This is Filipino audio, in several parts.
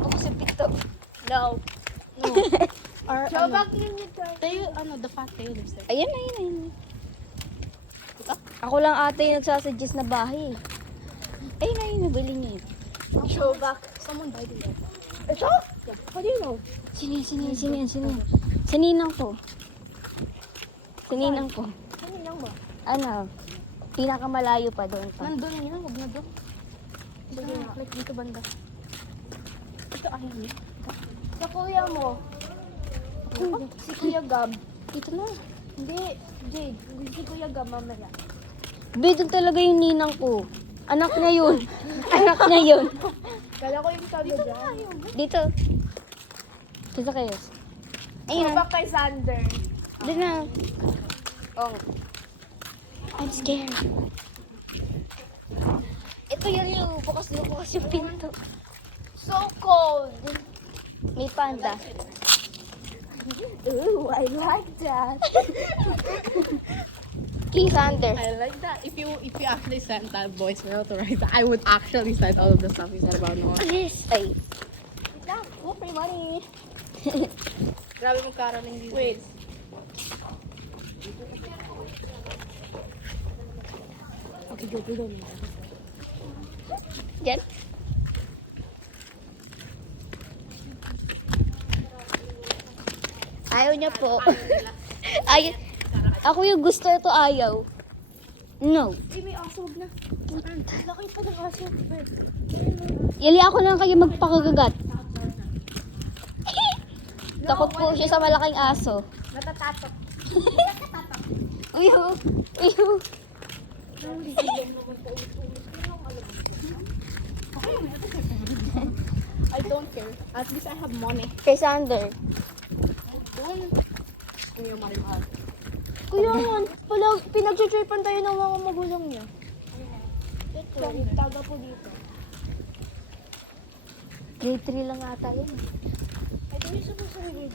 bukas yung pinto. No. No. Or Jobak yun ito. tayo, the fat tayo lives there. Ayan. Ako lang ate yung nagsasuggest na bahay. Ayun, nabili niya yun. Jobak. Someone died in there. Ito? How do you know? Sino yan? Sininang ko. Ano lang ba? Ano? Pinakamalayo pa doon pa. Nandun niya, huwag na doon. Sige nga, like dito banda. Ito ayaw niya. Sa kuya mo. Si Kuya Gab. Dito na. Hindi, Jade. Si Kuya Gab mamaya. Be, doon talaga yung ninang ko. Anak niya yun. Kala ko yung sabi dyan. Dito. Dito kayo. Ayun. Jobak kay Sander. Doon na. Oh. I'm scared. Ito yung bukas yung pinto. So cold. May panda. Ooh, I like that. Kay Sander. I like that. If you actually sent that voicemail to Riza, I would actually send all of the stuff you said about Noah. Yes. Ay. Wait lang. Oh, free money. Grabe magkaraling dito. Wait. Okay, go. Diyan. Ayaw niya po. Ako yung gusto ito ayaw. No. Eh, may aso na. Laki pa ng aso. Yali ako lang kayo magpakagagat. Takot po siya sa malaking aso. Natatatok. Uyo. I don't care. At least I have money. Kay Sander. Kung yung mahal. Kuya man, pinag-tripan tayo ng mga magulang niya. Ito, taga po dito. Grade 3 lang ata yun. I think he's supposed to be grade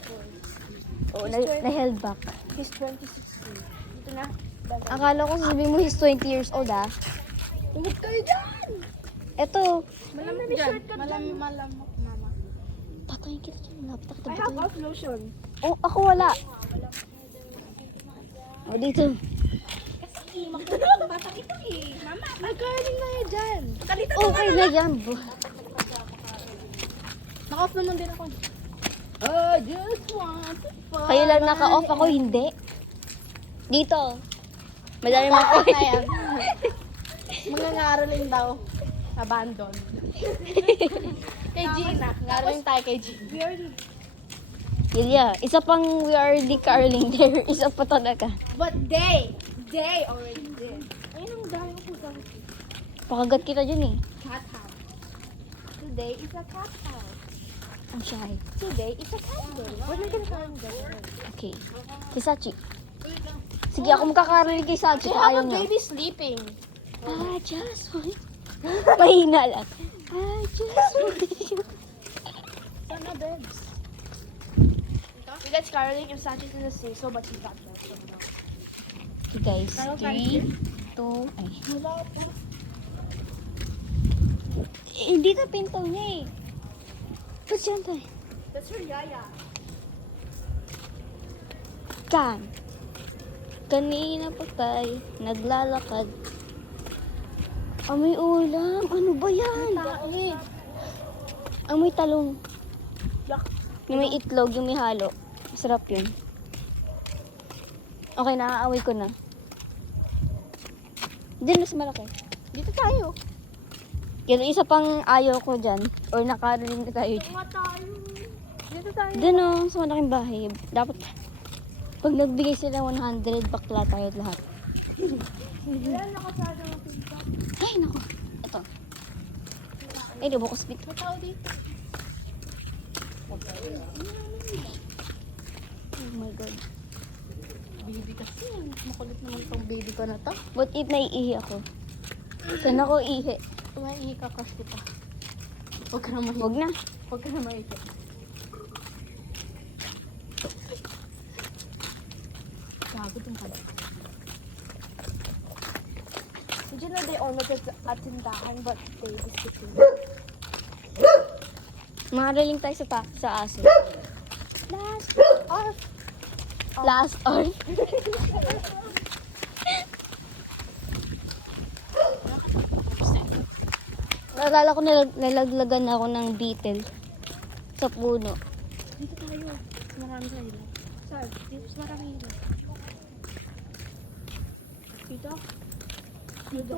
4. Oo, na-held back. He's 26. Dito na. Akala ko sasabihin mo he's 20 years old ah. Tumot kayo dyan! Eto. Malamok may dyan. shortcut dyan. Malamok, mama. Patayin kita dyan. Lapit ako I have patayin. off lotion. Oh, ako wala. Oh, dito. Bata ito eh. Mama, mag-curling na yan dyan. Okay na yan. Naka-off naman din ako. I just want to fall. Kayo lang naka-off, ako hindi. Dito. Madami mga Ayan. Mga ngaraling daw. Abandon. Kay Gina. Ngaraling tayo kay Gina. We already... Ilya, isa pang we are the carling there. Isa pa talaga. But they already did. Ayun ang dami ko sa Pakagat kita dyan eh. cat house. Today is a cat house. Ang shy. Today is a cat day. We're not gonna call him that. Okay. Si Sachi. Sige, ako magkakarinig kay Sachi. They Kung have ayaw a niya. baby sleeping. I just want... Mahina lang. I just want you. Sana beds. We got Scarling and Sanchez in the sea, so much is not there. Okay guys. 3, 2... Ay. Hindi na pinto niya eh. Ba't yan tayo? That's her yaya. Kan. Kanina pa tayo naglalakad. Amoy ulam. Ano ba yan? Amoy talong. Yung may itlog, yung may halo. Masarap yun. Okay, nakaamoy ko na. Diyan mas malaki. Dito tayo. Yan, isa pang ayaw ko dyan. Or nakarinig na tayo dyan. Dito tayo. Doon o, sa malaking bahay. Dapat, pag nagbigay sila 100, bakla tayo lahat. Wala nakasada ng pinto. Ay, naku. Ito. Ay, di bukas bit. May tao dito. Oh my God. Baby kasi. Makulit naman tong baby ko na to. But it naiihi ako. Saan ako ihi? Tumahihi ka, crush kita. Huwag ka na mahihi. Huwag na. Huwag ka na mahihi. Gago tong kanya. Did you know they own it at tindahan but they discontinued? Maraling tayo sa aso. Last off. Last or? Naalala ko nalaglagan ako ng beetle sa puno. Dito tayo. Marami sa ilaw. Saan? Dito marami ilaw. Dito? Dito.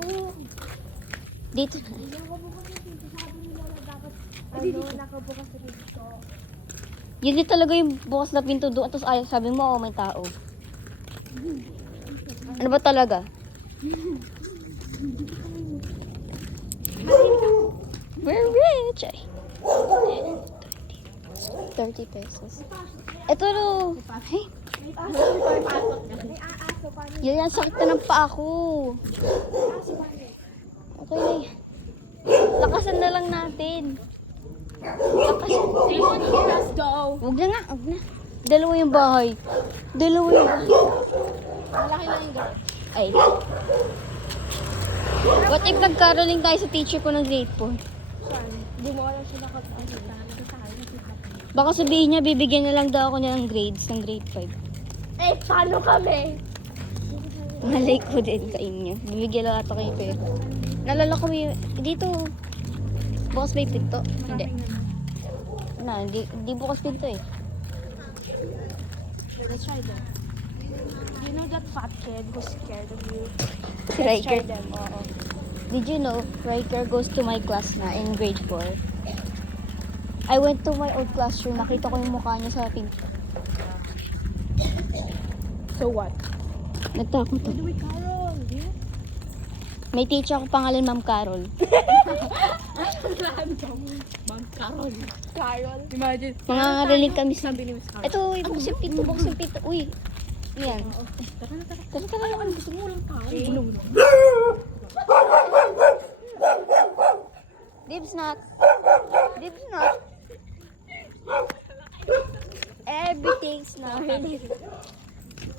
Dito na. Nakabukas na dito. Sabi nila na dapat nakabukas na dito. Yun din talaga yung bukas na pinto doon. Tapos ay, sabi mo, oh, may tao. Ano ba talaga? We're rich! Ay. 30 pesos. Ito no. Hey, May aaso pa rin. yan sakit na ng paa ko. Aaso pa rin. Okay. Lakasan na lang natin. Lakasan. Let's go. Huwag na nga, huwag na. Dalawa yung bahay. Dalawa yung bahay. Malaki lang yung garage. Ay. What if nagkaroling tayo sa teacher ko ng grade 4? Saan? Hindi mo alam siya nakapagano sa akin. Baka sabihin niya, bibigyan na lang daw ako niya ng grades, ng grade 5. Eh, paano kami? Malay ko din sa inyo. Bibigyan lang ata kayo pera. Nalala ko yung, dito, bukas may pinto. Hindi. Na, hindi bukas pinto eh. Let's try them. You know that fat kid who's scared of you? Si Try Riker. them, oo. Did you know, Riker goes to my class na in grade 4. I went to my old classroom, nakita ko yung mukha niya sa pinto. So what? Nagtakot ako. Wait, Carol. Yeah? May teacher ako pangalan Ma'am Carol. Ma'am Carol. Carol? Imagine. Mangangaraling kami sa... Sabi ni Miss Carol. Ito, uy, bukas yung pinto, bukas yung pinto. Uy, yan. Tara na, tara. Tara, tara. Ano, gusto mo lang tao? Bulong. Dibs not. Dibs not. Everything's not.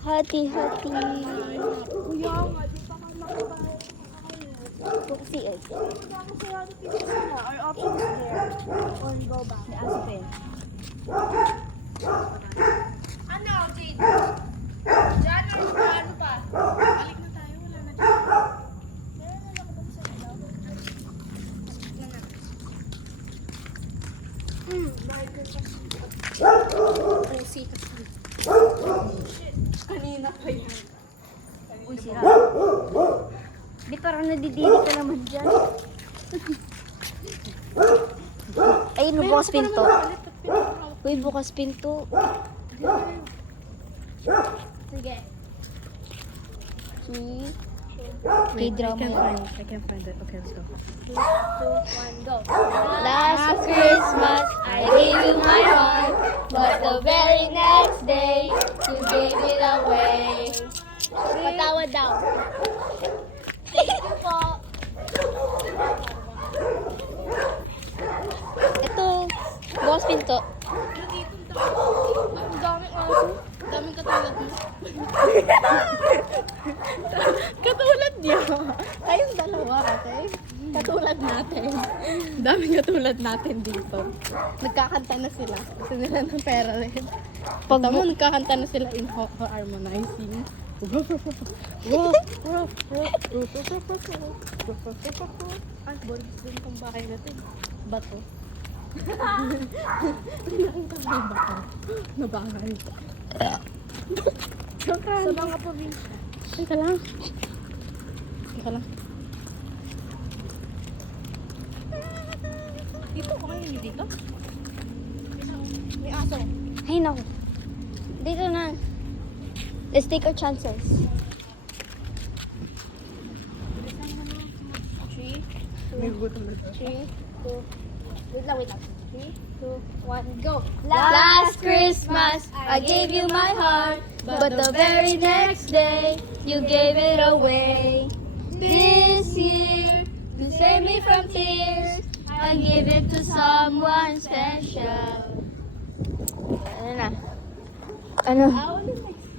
Hati, hati. Kuya nga, di pa ka makabahay. Buksi eh. Kaya kasi ano pizza na. Our option is there. Or go back. May aso pa eh. Ano, Jade? Diyan or ano pa? Balik na tayo, wala na dyan. Meron na lang sa ilaw. Ang sikat. Kanina pa yan. Uy, sira. Di parang nadidiri ka naman dyan. Ayun, bukas pinto. Uy, bukas pinto. Sige. K-drama yan. I can't find it. Okay, let's go. 3, 2, 1, go. Last Christmas, I gave you my heart, but the very next day, you gave it away. Patawa daw. Thank you po. Ito, bukas pinto. Ang daming aso. Daming katulad mo. Katulad niya. Kayong dalawa kasi. Katulad natin. Daming katulad natin dito. Nagkakanta na sila. Gusto nila ng pera rin. Pag Tama, nagkakanta na sila in harmonizing. Ay, boris din kung bakit natin. Bato. Nakita mo yung bato. Nabangay. Sa mga probinsya. Teka lang. Teka lang. Dito ko kayo dito? May aso. Ay, naku. Dito na. Let's take our chances. 3, May gutom na. 3, 2, wait lang. 3, 2, 1, go. Last Christmas, I gave you my heart, but the very next day, you gave it away. This year, to save me from tears, I give it to someone special. Ano na? Ano?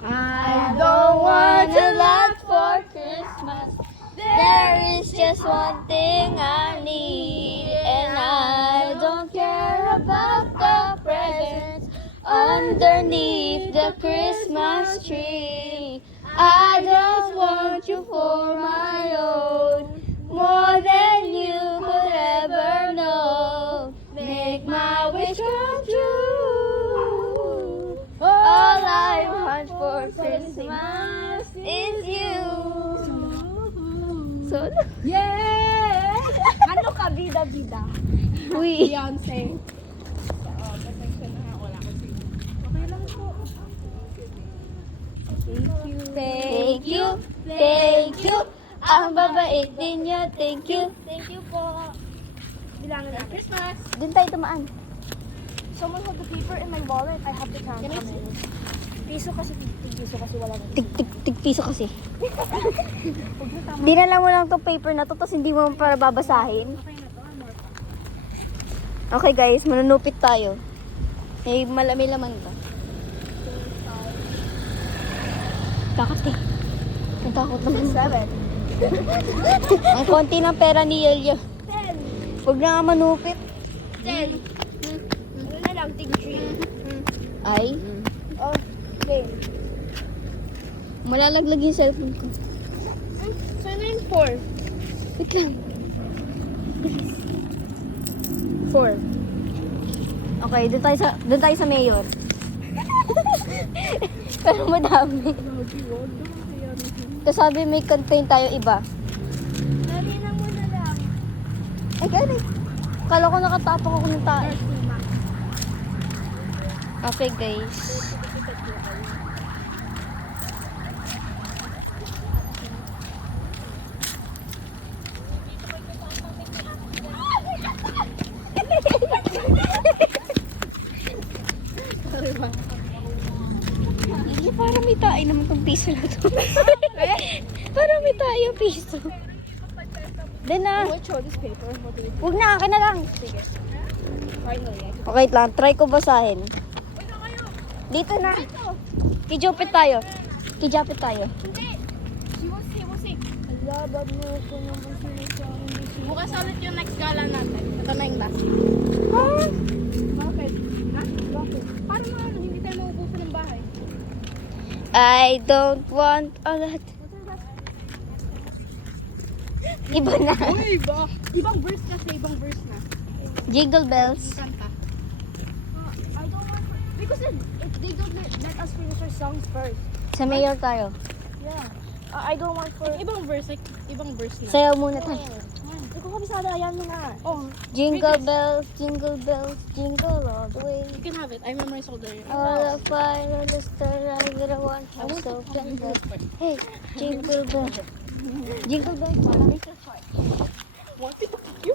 I don't want a lot for Christmas. There is just one thing I need, and I don't care about underneath the Christmas tree. I just want you for my own, more than you could ever know. Make my wish come true. All I want for Christmas is you. So, Yeah! Ano ka, bida-bida? uy. Beyonce. Pasensya na nga, wala kasi. Okay lang po. Thank you, thank you. Ang babait din niya, thank you. Thank you po. Bilangan natin. Christmas! Doon tayo tumaan. Someone hold the paper in my wallet. I have to count Can I how many. Piso kasi, piso kasi wala na. Tig piso kasi. Dinala mo lang tong paper na to, tapos hindi mo para babasahin. Okay guys, manunupit tayo. May malami laman to. Takot eh. Natakot naman. 7. Ang konti ng pera ni Yelyo. 10. Huwag na nga manupit. 10. Ano na lang, tig 3. Ay, Oh, okay. malalaglag yung cellphone ko. Sana yung 4. Wait lang. 4. Okay, doon tayo sa mayor. Pero madami. Kasabi may campaign tayo iba. Dali na muna lang. Ay, gano'n. Kala ko nakatapok ako ng tayo. Okay, guys. Sorry ba? Hindi, parang may tayo naman tong piso na to. Parang may tayo piso. Then na. Which one is paper? What do we do? Huwag na, akin na lang. Sige. Finally, I can... Okay lang, try ko basahin. Dito na. Kijopit tayo. Kijopit tayo. She was sick. Ala, bad mo ko naman sinasabi. Bukas ulit yung next gala natin. Ito na yung last. Bakit? Ha? Bakit? Para naman, hindi tayo maubusan ng bahay. I don't want a lot. Iba na. Uy, ba? Ibang verse kasi, ibang verse na. Jingle bells. Kanta. I don't want... Because if they don't let us finish our songs first. Sa mayor tayo. Yeah. I don't want for... Ibang verse, like, ibang verse na. Sayaw muna tayo. Hindi ko kabisada, yan mo na. Oh, Jingle bells, jingle all the way. you can have it. I memorize all the... All the fire on the star, I get a one house so gentle. Hey, jingle bell. Jingle bell. Want me to kick you?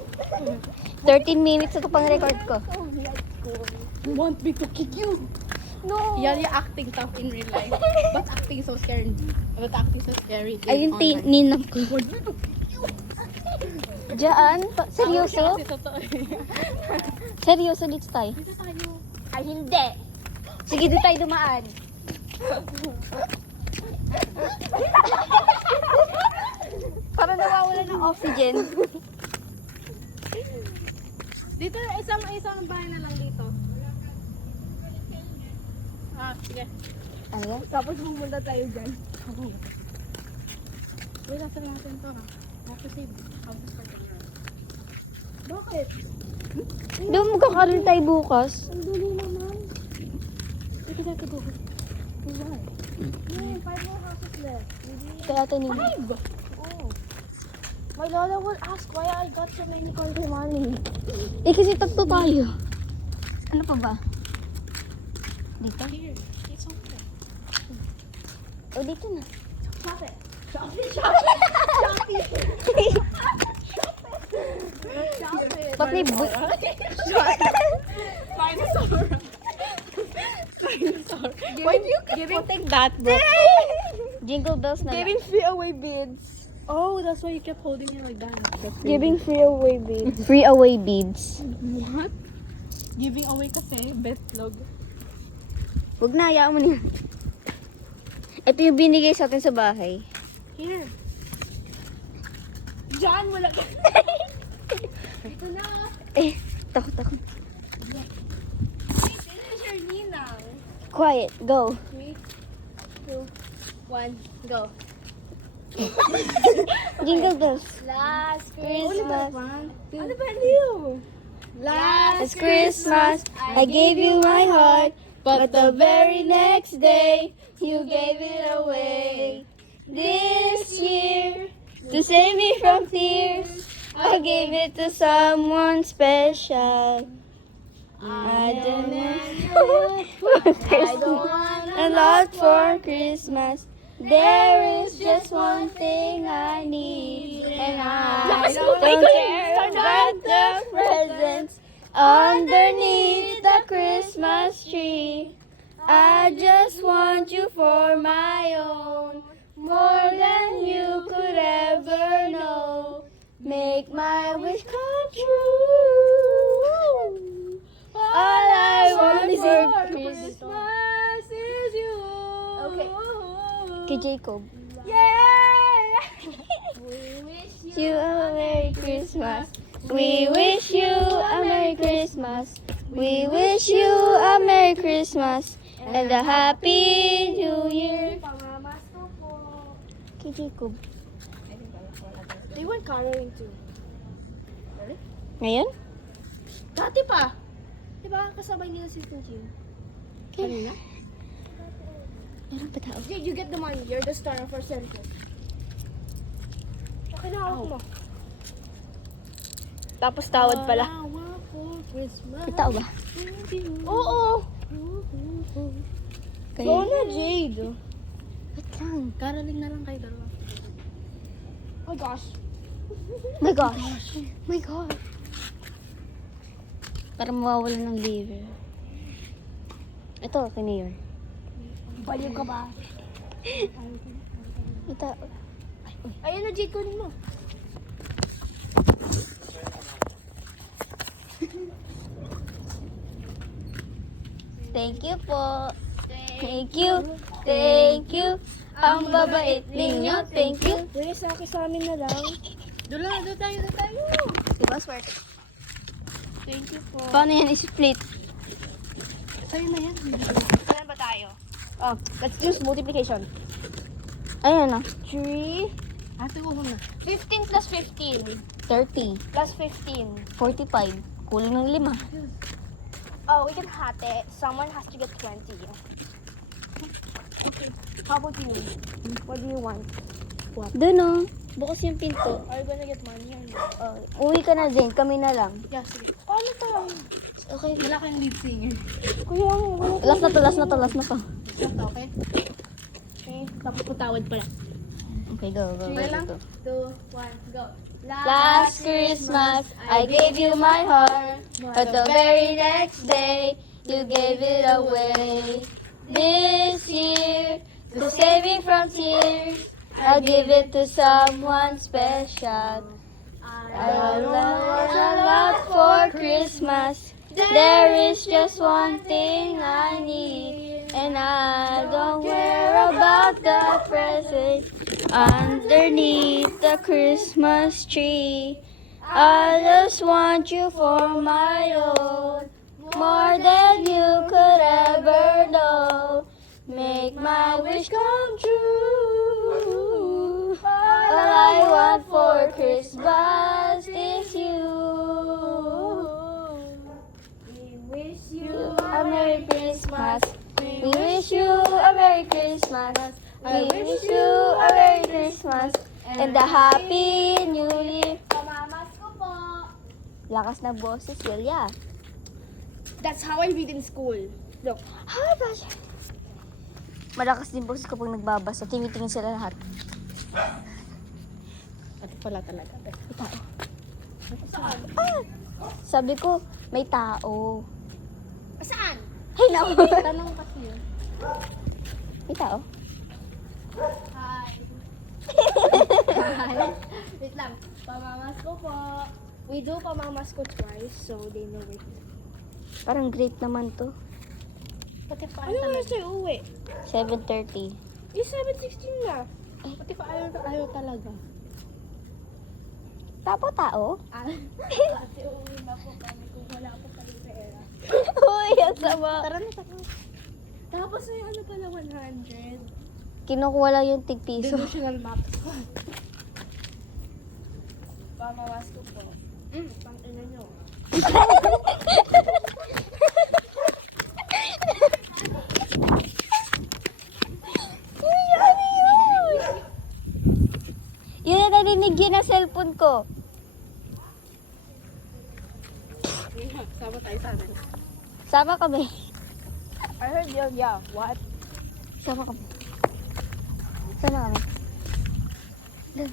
13 minutes ito pang record ko. Want me to kick you? No. Yan yung acting tough in real life. But acting so scary. But acting so scary. Ayun, ninam ko. Diyan? Seryoso? Kasi totoo eh. Seryoso, dito tayo. Dito tayo. Ay, hindi. Sige, dito tayo dumaan. Para nawawala ng oxygen. Dito, isang bahay na lang dito. Ah, sige. Ano yan? Tapos pumunta tayo dyan. Wait, nasa natin to ha. Have to save. Have to start again. Bakit? Doon magkakaroon tayo bukas. Ang dali naman. Because I have to go. Why? Yeah, 5 more houses left. Kaya tinig. Oh. My lola will ask why I got so many country money. Eh, kasi tatlo tayo. Ano pa ba? Dito? Here. It's okay. O, dito na. Bakit? Ba't may bu- Dinosaur. Dinosaur. Why do you keep putting that, bro? Jingle bells na lang. free away beads. Oh, that's why you kept holding it like that. Giving free away beads. Free away beads. What? Giving away kasi, best log. Huwag na, hayaan mo na yan. Ito yung binigay sa atin sa bahay. Here. Diyan, wala ka. Ito na. Eh, takot ako. This is your ninang. Quiet, go. 3, 2, 1, go. Jingle bells. Last Christmas. Ano ba niyo? Last Christmas, I gave you my heart, but the very next day, you gave it away. This year, to save me from tears, I gave it to someone special. I don't want a lot for Christmas. There is just one thing I need, and I don't care about the presents underneath the Christmas tree. I just want you for my own, more than you could ever know. Make my wish come true. All I want for Christmas is you. Okay. Kay Jacob. Yeah! We wish You a Merry Christmas. We wish you a Merry Christmas. We wish you a Merry Christmas and a Happy New Year. Pamamas ko po. Kay Jacob. They went caroling too. Ngayon? Dati pa. Diba kasabay nila si Jim? Kanina? Meron pa tao. Jade, you get the money. You're the star of our circle. Okay na ako mo. Tapos tawad pala. Christmas. May tao ba? Oo. Kayo? Go na, Jade. Wait lang. Caroling na lang kayo dalawa. Oh gosh. My gosh. My God. Para mawawala ng liver. Ito, kiniyor. Baliw ka ba? May tao. Ayun na, Jade, kunin mo. Thank you po. Thank you. Thank you. Ang babait ninyo. Thank you. Uy, sa amin na lang. Doon tayo. Diba, swerte? Thank you po. Paano yan i-split? Sa'yo na yan. Saan ba tayo? Oh, let's use multiplication. Ayun na. 3, Ate ko na. 15 plus 15 30. plus 15. 45. Kulang ng 5. Oh, we can hate. Someone has to get 20. Okay. How about you? What do you want? Doon o. Bukas yung pinto. Are you gonna get money or not? Uwi ka na din. Kami na lang. Yeah, sige. Paano to? Okay. Wala kayong lead singer. Kuya, Last na to. Okay? Okay, tapos patawad pala. Okay, go. 2, 1, go. Last Christmas, I gave you my heart, but the very next day, you gave it away. This year, to save me from tears, I'll give it to someone special. I want a lot for Christmas. There is just one thing I need, and I don't care about the present underneath the Christmas tree. I just want you for my own, more than you could ever know. Make my wish come true. All I want for Christmas is you. Wish You a Merry Christmas. We wish you a Merry Christmas. We wish you a Merry Christmas and a Happy New Year. Pamamas ko po. Lakas na boses, Yulia. That's how I read in school. Look. Hi, gosh. Malakas din boses kapag nagbabasa. Tinitingin sila lahat. Ate pala talaga. May tao. Ah! Sabi ko, may tao. Saan? Hello. Tanong kasi yun. May tao. Hi. Hi. Wait lang. Pamamas ko po. We do pamamas ko twice, so they know it. Parang great naman to. Pati pa Ano nga siya uwi? 7:30. Yung 7:16 na. Pati pa ayaw talaga. Tao? Kasi uuwi na po kami kung wala po kami pera. Uy, ang sama. Tara na. Tapos yung ano pala 100. Kinukuha lang yung tig-piso. Delusional maps. Pamawas ko po. Pang-ina nyo. Yun na narinig yun na cellphone ko. Sama tayo sa amin. Sama kami. I heard you, yeah. What? Sama kami. Sama kami.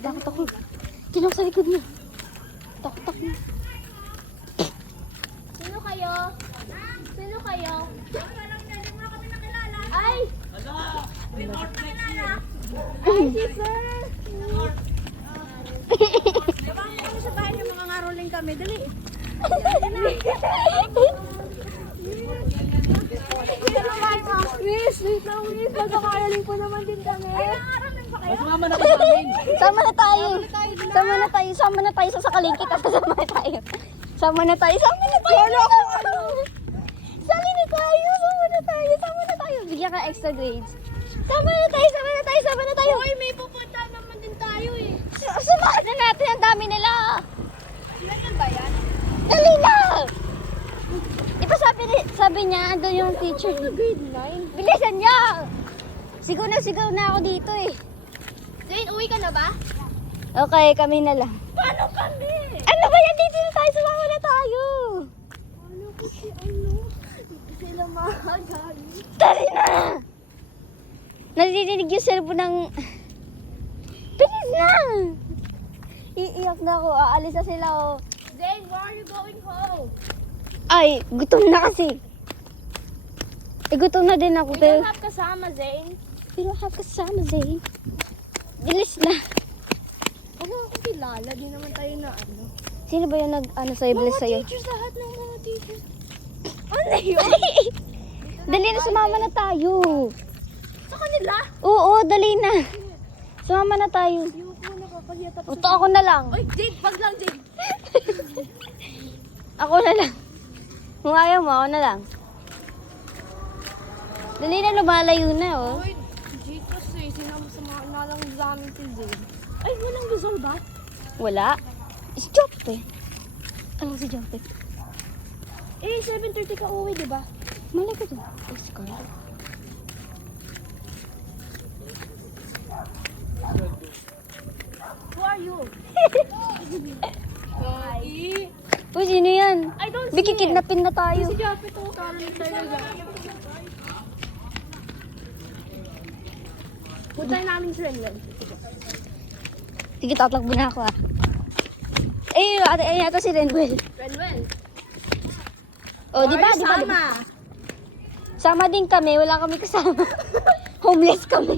Bakit ako? Tinok sa likod niya. Tok-tok niya. Sino kayo? Sino kayo? Ay! Ay, si sir! Nabang kami sa bahay ng mga ngaroling kami. Dali! Miss, wait lang, miss. Magkakaroling po naman din kami. Ay, nangaroling pa kayo? Sumama na kayo sa amin. Sama na tayo. Sama na tayo. Sama na tayo. Sasakalin kita. Sama na tayo. Sama na tayo. Sama na tayo. Sali na tayo. Sama na tayo. Sama na tayo. Bigyan ka extra grades. Sama na tayo. Sama na tayo. Sama na tayo. Uy, may pupunta naman din tayo eh. Sumakat na natin. Ang dami nila. Ganyan ba yan? Dali na. Di ba sabi niya, andun yung teacher. Grade 9? Bilisan niya. Sigaw na ako dito eh. Zane, uwi ka na ba? Okay, kami na lang. Paano kami? Ano ba yan? Dito na tayo. Sumama na tayo. Ano kasi ano? Sila mahagay. Dali na. Narinig yung cellphone ng... Bilis na. Iiyak na ako. Aalis na sila oh. Zane, where are you going home? Ay, gutom na kasi. Eh, gutom na din ako. We Pero, don't have kasama, Zane. we don't have kasama, Zane. Bilis na. Ano ako kilala? Di naman tayo na ano. Sino ba yung nag-ano sa'yo, bilis sa'yo? Teachers, lahat ng mga teachers. Ano yun? Dali na, sumama na tayo. Sa kanila? Oo, dali na. Sumama na tayo. Yung ko nakakahiya tapos. Ito ako na lang. Uy, Jade, wag lang, Jade. Ako na lang. Kung ayaw mo, ako na lang. Dali na, lumalayo na, oh. Uy, Jade kasi, sinama na lang sa amin si Jade. Ay, walang result ba? Wala. Si Jompe. Ano si Jompe? Eh, 7:30 ka uwi, di ba? Malay ko doon. Oh, si Carl. Who are you? Hi. Uy, sino yan? I don't see Biki, kidnapin na tayo. Si Jape to, karanig talaga. Puntayin namin si Renwell. Sige, tatakbo na ako, ah. Eh, ate, ay, yata si Renwell. Renwell? Oh, di ba? Di ba? Di ba? Sama din kami, wala kami kasama. Homeless kami.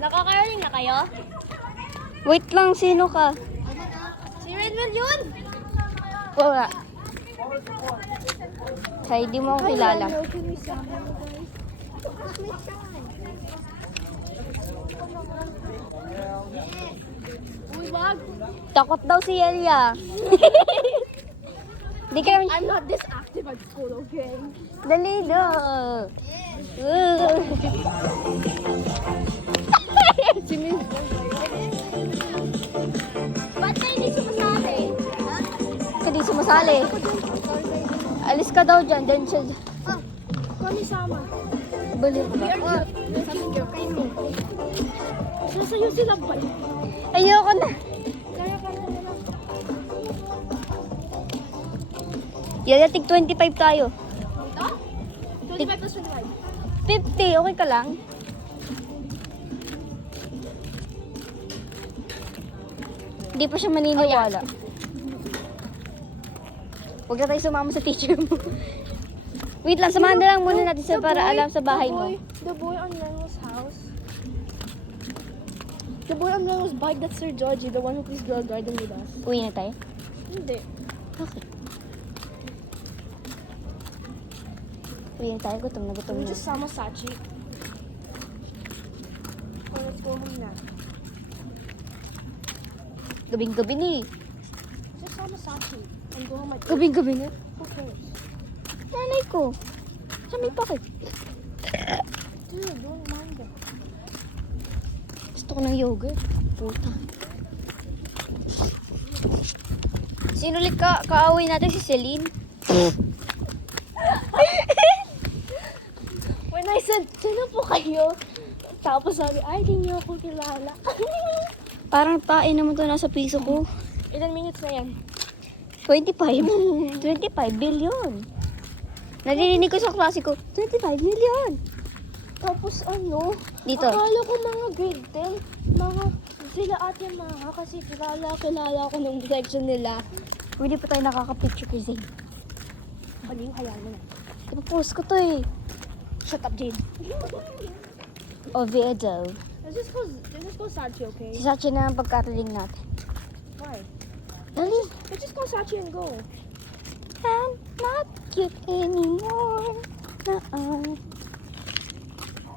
Nakakaraling na kayo? Wait lang, sino ka? Si Renwell yun! Wala. Kaya di mo ako kilala. Uy, wag! Takot daw si Elia. Di ka naman... I'm not this active at school, okay? Dali do. Si Miss. Ba't kayo hindi sumasali? Kasi di sumasali. Alis ka daw dyan. Then siya... Kami sama. Balik We ba? are good. Sabi niyo, kayo mo. Sasayo sila ba? Ayoko na. Kaya ka na nila. Yayatig 25 tayo. Ito? 25 plus 25. 50, okay ka lang? Hindi pa siya maniniwala. Huwag na tayo sumama sa teacher mo. Wait lang, samahan na lang muna natin siya para alam sa bahay mo. The boy on Lenno's house. The boy on Lenno's bike, that's Sir Georgie, the one who plays Girl Garden with us. Uwi na tayo? Hindi. Okay. Uwi na tayo, gutom na gutom We na. just sama Sachi. Oh, let's go home na. Gabing-gabi ni. Just sama Sachi. And go home at 8. Gabing-gabi na. Who cares? Nanay ko. Saan may pocket? Dude, don't mind it. Gusto ko ng yogurt. Puta. Sino ulit kaaway natin? Si Celine? When I said, sino po kayo? Tapos sabi, ay, di niyo ako kilala. Parang tae naman to nasa piso ko. Ilan minutes na yan? 25. 25 billion. Narinig ko sa klase ko, 25 million. Tapos ano? Dito. Akala ko mga grade 10. Mga sila ate mga kasi kilala ko nung section nila. Hindi pa tayo nakaka-picture kay Zane. Baliw, hayaan mo na. Ipapost ko to eh. Shut up, Jade. Oviedo. Let's just go Sachi, okay? Si Sachi na ang pagkaraling natin. Why? Dali. Let's just go Sachi and go. I'm not cute anymore.